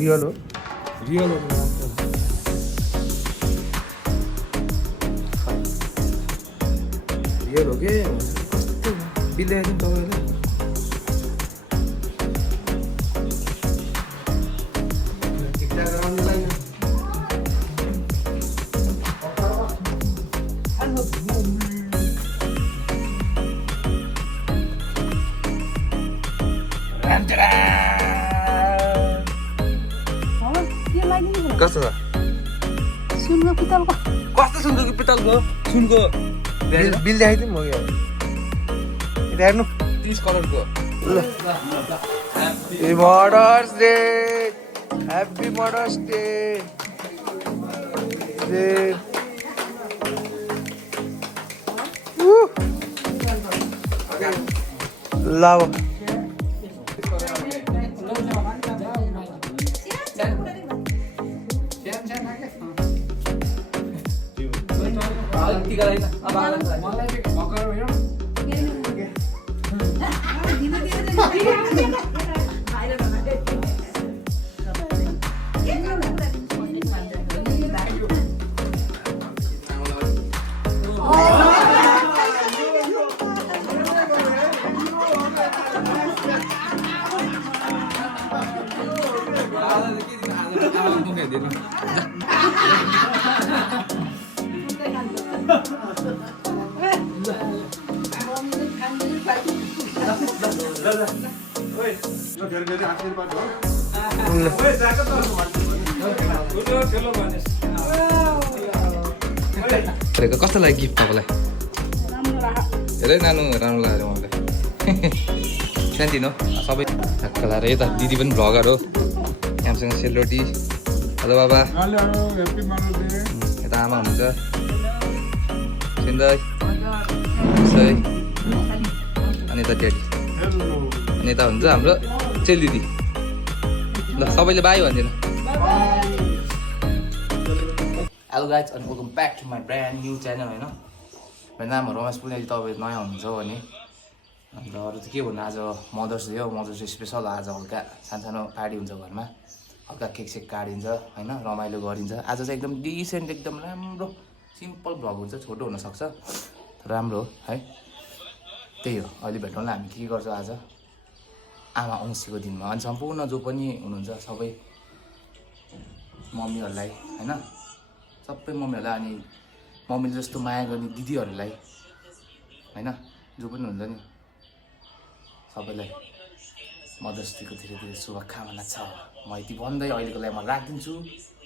Real हो real हो real हो के कस्तो बिलाइदिउँ तपाईँलाई कस्तो छ सुनको पितलको कस्तो सुनको कि पितलको सुनको बिल देखाइदिउँ म क्या यता हेर्नु 30 कलरको ल happy mother's day happy mother's day ल अब कस्तो लाग्यो गिफ्ट तपाईँलाई धेरै राम्रो लाग्यो मलाई सानोतिनो सबै ठ्याक्क लाएर यता दिदी पनि भ्लगर हो हामीसँग सेलरोटी हेलो बाबा यता आमा हुनुहुन्छ सिन्दै अनि यता ड्याडी अनि यता हुन्छ हाम्रो चेल दिदी ल सबैले बाई भनिदिनु हेलो गाइज अनि welcome back to my brand new channel होइन मेरो नाम हो रमेश पुनेली तपाईँ नयाँ हुनुहुन्छ भने अन्त अरू त के भन्नु आज मदर्स डे हो मदर्स डे स्पेसल आज हल्का सानो पार्टी हुन्छ घरमा हल्का केक सेक काटिन्छ होइन रमाइलो गरिन्छ आज चाहिँ एकदम डिसेन्ट एकदम राम्रो सिम्पल भ्लग हुन्छ छोटो हुनसक्छ राम्रो हो है त्यही हो अहिले भेटौँला हामी के गर्छौँ आज आमा औँसीको दिनमा अनि सम्पूर्ण जो पनि हुनुहुन्छ सबै मम्मीहरूलाई होइन सबै मम्मीहरूलाई अनि मम्मीले जस्तो माया गर्ने दिदीहरूलाई होइन जो पनि हुन्छ नि सबैलाई मदर्स डेको धेरै धेरै शुभकामना छ म यति भन्दै अहिलेको लागि म राखिदिन्छु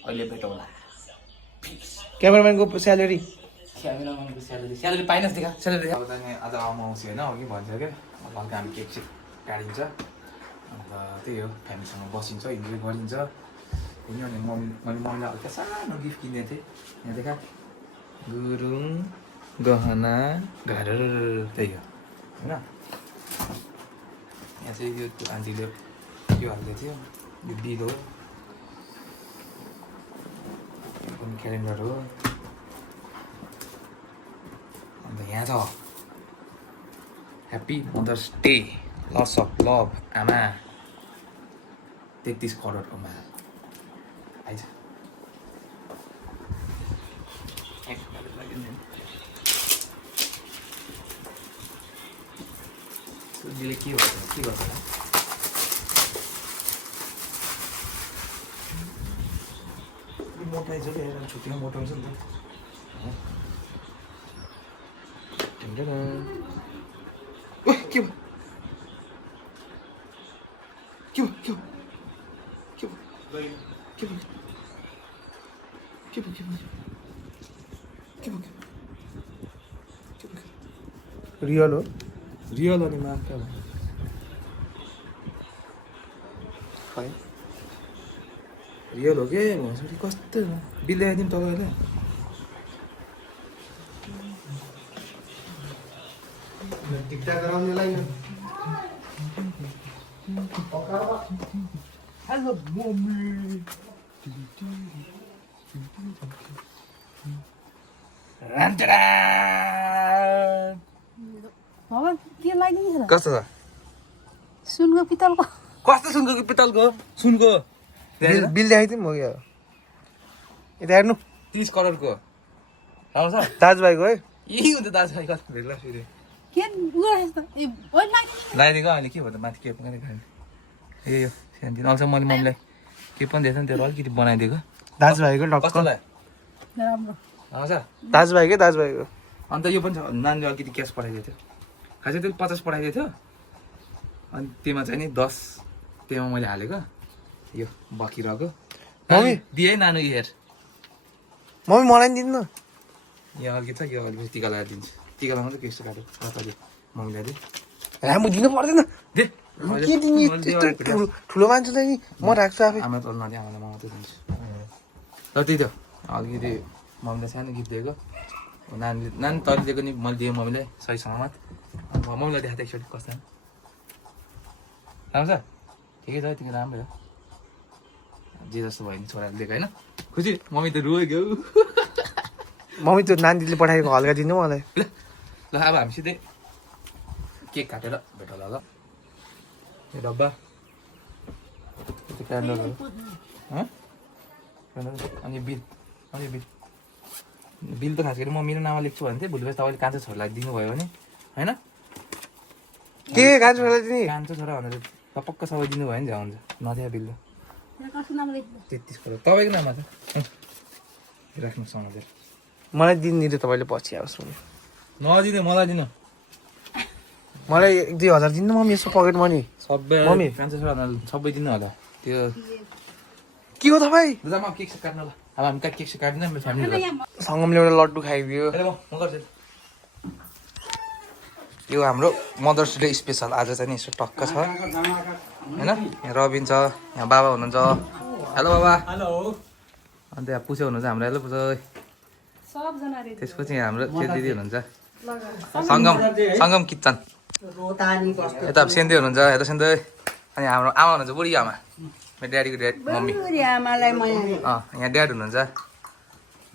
अहिले भेटौँला क्यामेराम्यानको स्यालेरी स्यालेरी पाइनस् देखा स्यालेरी अब त आज आमा आउँछु होइन अघि भन्छ क्या हल्का हामी केक सेक काटिन्छ अन्त त्यही हो फ्यामिलीसँग बसिन्छ इन्जोय गरिन्छ होइन अनि मैले मम्मीलाई हल्का सानो गिफ्ट किनेको थिएँ यहाँ देखा गुरुङ गहना घर त्यही हो होइन यहाँ चाहिँ यो आन्टीले यो हालिदिएको थियो यो बिल हो यो पनि क्यालेन्डर हो अन्त यहाँ छ happy mother's day lots of love आमा 33 करोडको माल आइज सुजीले के गर्छ मोटाइन्छ कि हेर छुट्टीमा मोटाउँछ नि त के रियल हो रियल हो नि मात्र खै रियल हो के भन्छ कस्तो बिल ल्याइदिउँ तपाईँलाई टिकटा गराउनेलाई हेलो मम्मी भगवान के लाग्यो कस्तो छ सुनको पितलको कस्तो सुनको कि पितलको सुनको बिल देखाइदिउँ म क्या यता हेर्नु 30 करोडको आउँछ दाजुभाइको है यही हुन्छ दाजुभाइ कति भेट्ला फेरि के उयो रहेछ त ए ओइ माथि लगाइदिएको अहिले के भयो त माथि के पनि खाने ए यो सानोतिनो अल्छ मैले मम्मीलाई के पनि दिएछ नि त्यो अलिकति बनाइदिएको दाजुभाइको कस्तो टक्क लाग्यो राम्रो आउँछ दाजुभाइको अन्त यो पनि छ नानीले अलिकति क्यास पठाइदिएको थियो खासै त्यसले 50 पठाइदिएको थियो अनि त्योमा चाहिँ नि 10 त्योमा मैले हालेको यो बाँकी रहेको मम्मी दिए है नानु हेर मम्मी मलाई नि दिनु न यो अलिकति छ यो अलिकति टिका लगाएर दिन्छु टिका लगाउनु चाहिँ केस काट्यो तपाईँले मम्मीलाई दे म दिनु पर्दैन दे के दिने यस्तो ठुलो मान्छेलाई नि म राख्छु आफै आमा त नदिए आमालाई म मात्रै दिन्छु तर त्यही त अलिकति मम्मीलाई सानो गिफ्ट दिएको नानी तैँले दिएको नि मैले दिएँ मम्मीलाई सही सहमत मम्मीलाई देखाएको एकचोटि कस्तो राम्रो छ ठिकै छ तिमी राम्रै हो जे जस्तो भयो नि छोराले दिएको होइन खुसी मम्मी त रोयो मम्मी त्यो नानीले पठाएको हल्का दिनु मलाई ल अब हामी सिधै केक काटेर भेटौँला ल यो डब्बा त्यो क्यान्डलहरू अनि बिल बिल त खास गरी म मेरो नाममा लेख्छु भने चाहिँ भोलि पर्सि तपाईँले कान्छो छोरालाई दिनुभयो भने होइन के कान्छ छोरालाई दिने कान्छो छोरा भनेर टपक्क सबै दिनुभयो भने झ्या हुन्छ नदिया बिल कसको नाम लेख्नु 33 करोड तपाईँको नाममा छ राख्नु समातेर मलाई दिनु रे तपाईँले पछि आओस् भने नदिने मलाई दिनु मलाई 1-2 हजार दिनु मम्मी यसो पकेट मनी सबै मम्मी। कान्छो छोरा सबै दिनु होला त्यो के हो तपाईँ बुझामा केक सेक काट्नु ल अब हामी केक सेक काट्दैन मेरो फ्यामिली सङ्गमले एउटा लड्डु खाइदियो म गर्छु यो हाम्रो मदर्स डे स्पेसल आज चाहिँ नि यसो टक्क छ होइन यहाँ रबिन छ यहाँ बाबा हुनुहुन्छ हेलो बाबा हेलो अन्त यहाँ पुछे हुनुहुन्छ हाम्रो हेलो पुछे सबजना रे त्यसपछि यहाँ हाम्रो त्यो दिदी हुनुहुन्छ सङ्गम किचन यता सेन्दै हुनुहुन्छ यता सेन्दै अनि हाम्रो आमा हुनुहुन्छ बुढी आमा मेरो ड्याडीको मम्मी यहाँ ड्याड हुनुहुन्छ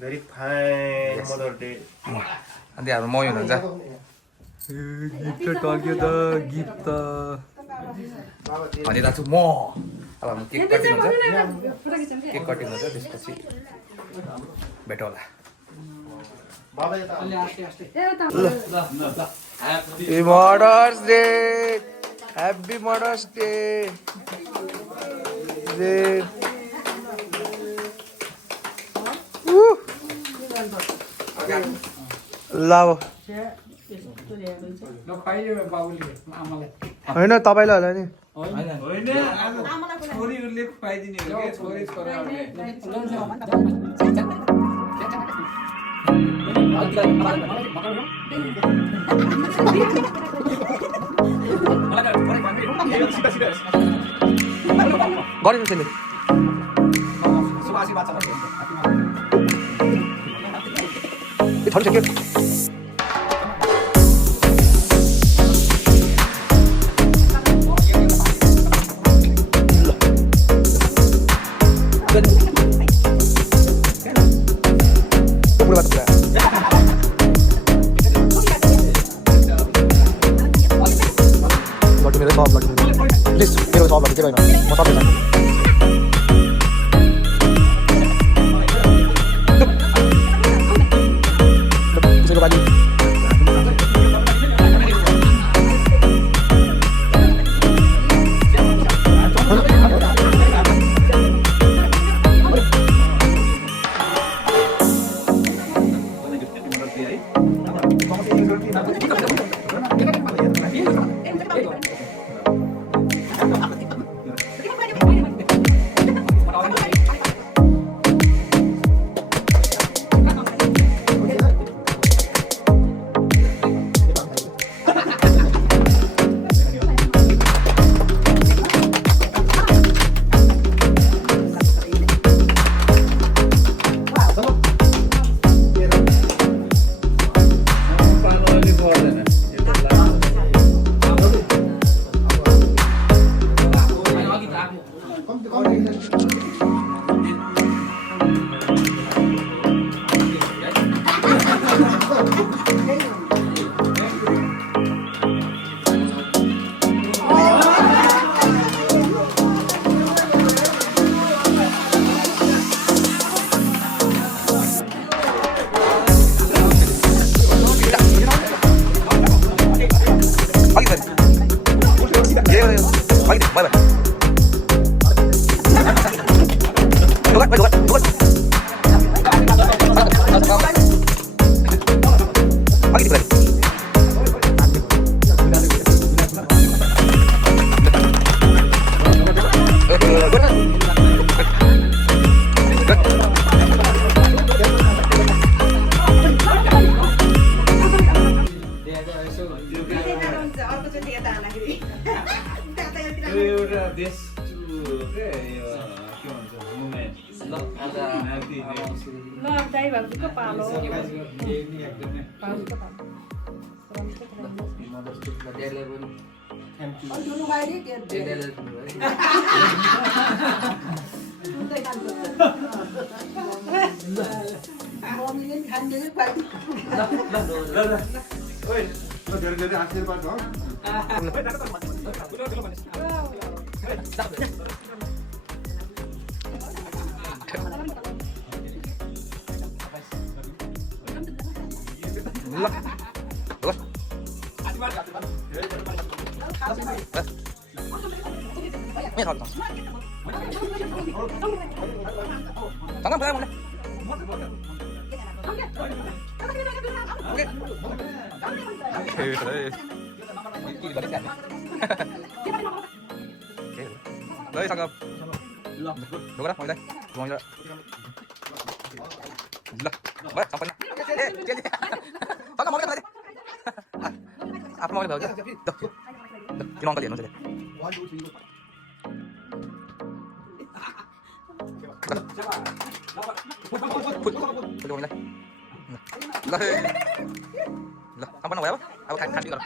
भेरी फाइन मदर डे अन्त हाम्रो मम्मी हुनुहुन्छ गिफ्ट टल्क्यो त गिफ्ट त भनिरहेको छु म अब हाम्रो केक कटिङ हुन्छ केक कटिङ हुन्छ त्यसपछि भेटौँला mother's day happy mother's day ल अब होइन तपाईँलाई होला नि छोरीहरूले खुवाइदिने हो कि छोरी छोराहरूले गरेन त्यसले छोरी सक्यो मेरो सब लड्डु प्लिज मेरो सब लड्डु के भएन म सबै खान्छु त्यसको बाली अलिकति बाई बाई दोकान बाई दोकान दोकान अलिकति बाई एउटा देश के भन्छ मुभमेन्ट ल दाइ भाउजूको पालो भाउजूको पालो धेरै धेरै आशीर्वाद हो Đấy sang không? Đúng đó, ngồi đây. Ngồi đây. Đấy, xong phân. Xong không, ngồi đây. Apa mau dibawa aja? Tuh. Kita angkat dia, nonton dia. Put ngồi đây. Lah. Lah, apa namanya apa? Apa kan juga.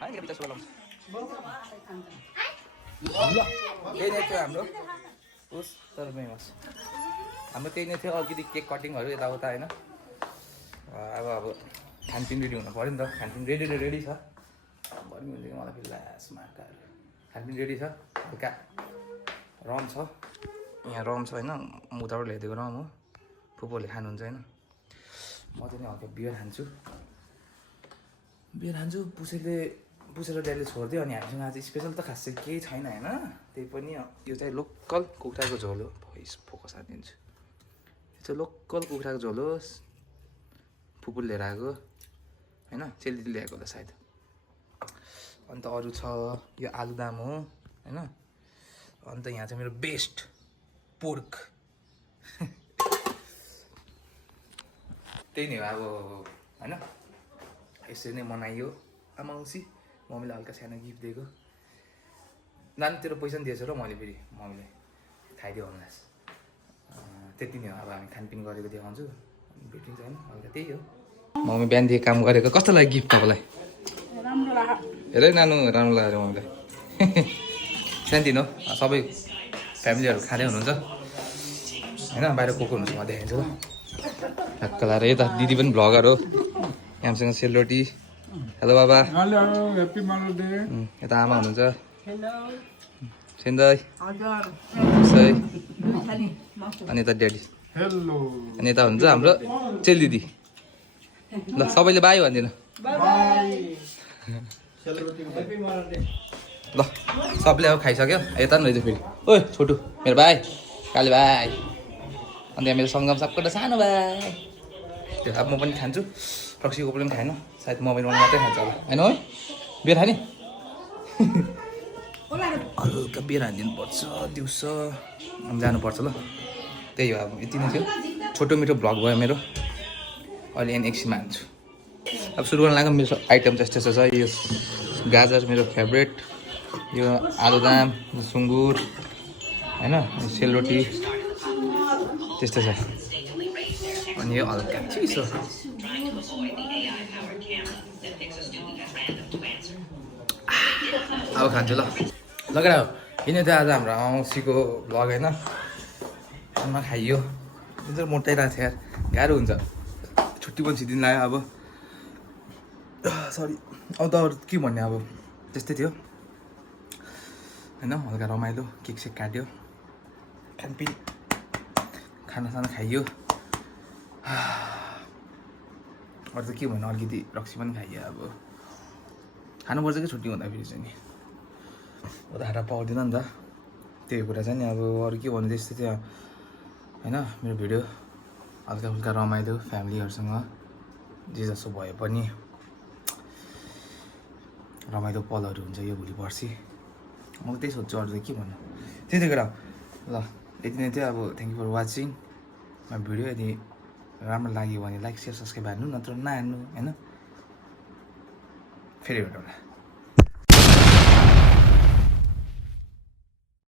Ayo kita bisa sulam. त्यही नै थियो हाम्रो उस तर मेमास हाम्रो त्यही नै थियो अघि केक कटिङहरू यताउता होइन अब खानपिन रेडी हुनु पऱ्यो नि त खानपिन रेडी छ भन्नु मिल्दैन मलाई फेरि लासमा खानपिन रेडी छ हल्का रम छ यहाँ रम छ होइन म उताबाट ल्याइदिएको रम हो फुपूहरूले खानुहुन्छ होइन म चाहिँ नि हल्का बियर खान्छु पुसेर ड्याडीले छोडिदियो अनि हामीसँग आज स्पेसल त खासै केही छैन होइन त्यही पनि यो चाहिँ लोकल कुखुराको झोल हो भोइस फोकस हालिदिन्छु यो चाहिँ लोकल कुखुराको झोल हो फुपूले लिएर आएको होइन चेलीले ल्याएको होला सायद अन्त अरू छ यो आलुदाम हो होइन अन्त यहाँ चाहिँ मेरो बेस्ट पोर्क त्यही नै हो अब होइन यसरी नै मनाइयो आमाउसी मम्मीले हल्का सानो गिफ्ट दिएको नानी तेरो पैसा पनि दिएछ र मैले फेरि मम्मीले खाइदियो होमलास त्यति नै हो अब हामी खानपिन गरेको देखाउँछु भेटिन्छ होइन हल्का त्यही हो मम्मी बिहानदेखि काम गरेको कस्तो लाग्यो गिफ्ट तपाईँलाई हेरै नानु राम्रो लाग्यो मम्मीलाई सानोतिनो सबै फ्यामिलीहरू खाँदै हुनुहुन्छ होइन बाहिर को हुनुहुन्छ म देखाइदिन्छु ल ढक्क लाएर यता दिदी पनि भ्लगर हो हामीसँग सेलरोटी हेलो बाबा हेलो ह्याप्पी मदर्स डे यता आमा हुनुहुन्छ सेन्दै अनि यता ड्याडी हेलो अनि यता हुन्छ हाम्रो चेली दिदी ल सबैले बाई भनिदिनु ल सबले अब खाइसक्यो यता नि रहेछ फेरि ओइ छोटु मेरो भाइ काले भाइ अन्त यहाँ मेरो सङ्गम सबैको सानो भाइ त्यो अब म पनि खान्छु रक्सीको पनि खाएन सायद मोबाइलमा मात्रै खान्छ होला होइन है बियर खाने हल्का बियर हानिदिनुपर्छ दिउँसो अनि जानुपर्छ ल त्यही हो अब यति नै थियो छोटो मिठो भ्लग भयो मेरो अहिले यहाँ एकछिनमा हान्छु अब सुरु गर्न लाग्यो मेरो आइटम चाहिँ यस्तो छ यो गाजर मेरो फेभरेट यो आलुदाम सुँगुर होइन सेलरोटी त्यस्तो छ अनि यो हल्का चिसो अब खान्छु ल लगेर यिनी त आज हाम्रो औँसीको भ्लग होइन खाना खाइयो यत्रो मोटाइरहेको छ यार गाह्रो हुन्छ छुट्टी पनि छिदिन लाग्यो अब सरी अब त अरू के भन्ने अब त्यस्तै थियो होइन हल्का रमाइलो केक सेक काट्यो खानपिन खानासाना खाइयो अरू त के भन्नु अलिकति रक्सी पनि खाइयो अब खानुपर्छ कि छुट्टी हुँदाखेरि चाहिँ नि धारा पाउँदैन नि त त्यही कुरा चाहिँ नि अब अरू के भन्नु त्यस्तै थियो होइन मेरो भिडियो हल्का फुल्का रमाइलो फ्यामिलीहरूसँग जे जसो भए पनि रमाइलो पलहरू हुन्छ यो भोलि पर्सि म त्यही सोध्छु अरू चाहिँ के भन्नु त्यही कुरा ल यति नै थियो अब thank you for watching video यदि राम्रो लाग्यो भने लाइक सेयर सब्सक्राइब हान्नु नत्र नहान्नु होइन फेरि भेटौँला